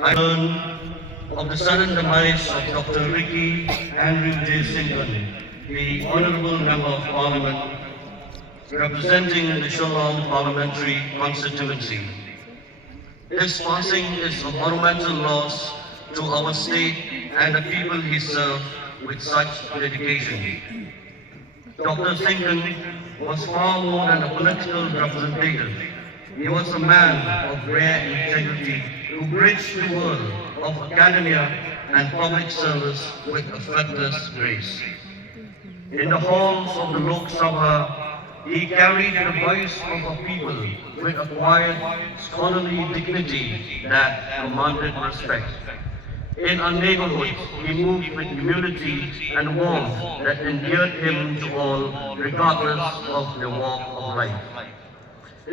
I learn of the sudden demise of Dr. Ricky Andrew J. Syngkon, the Honourable Member of Parliament representing the Shillong parliamentary constituency. His passing is a monumental loss to our state and the people he served with such dedication. Dr. Syngkon was far more than a political representative. He was a man of rare integrity who bridged the world of academia and public service with effortless grace. In the halls of the Lok Sabha, he carried the voice of a people with a quiet, scholarly dignity that commanded respect. In our neighborhood, he moved with humility and warmth that endeared him to all, regardless of their walk of life.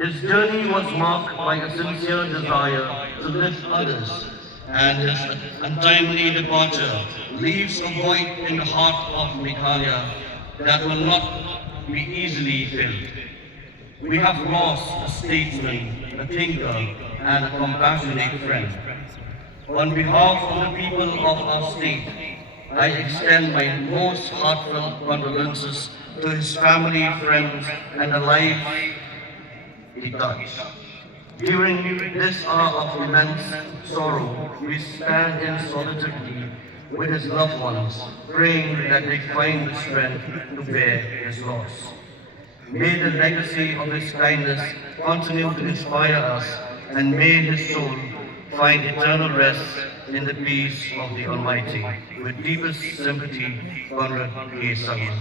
His journey was marked by a sincere desire to lift others, and his untimely departure leaves a void in the heart of Meghalaya that will not be easily filled. We have lost a statesman, a thinker, and a compassionate friend. On behalf of the people of our state, I extend my most heartfelt condolences to his family, friends, and the life he touched. During this hour of immense sorrow, we stand in solidarity with his loved ones, praying that they find the strength to bear his loss. May the legacy of his kindness continue to inspire us, and may his soul find eternal rest in the peace of the Almighty. With deepest sympathy, Conrad K. Salman.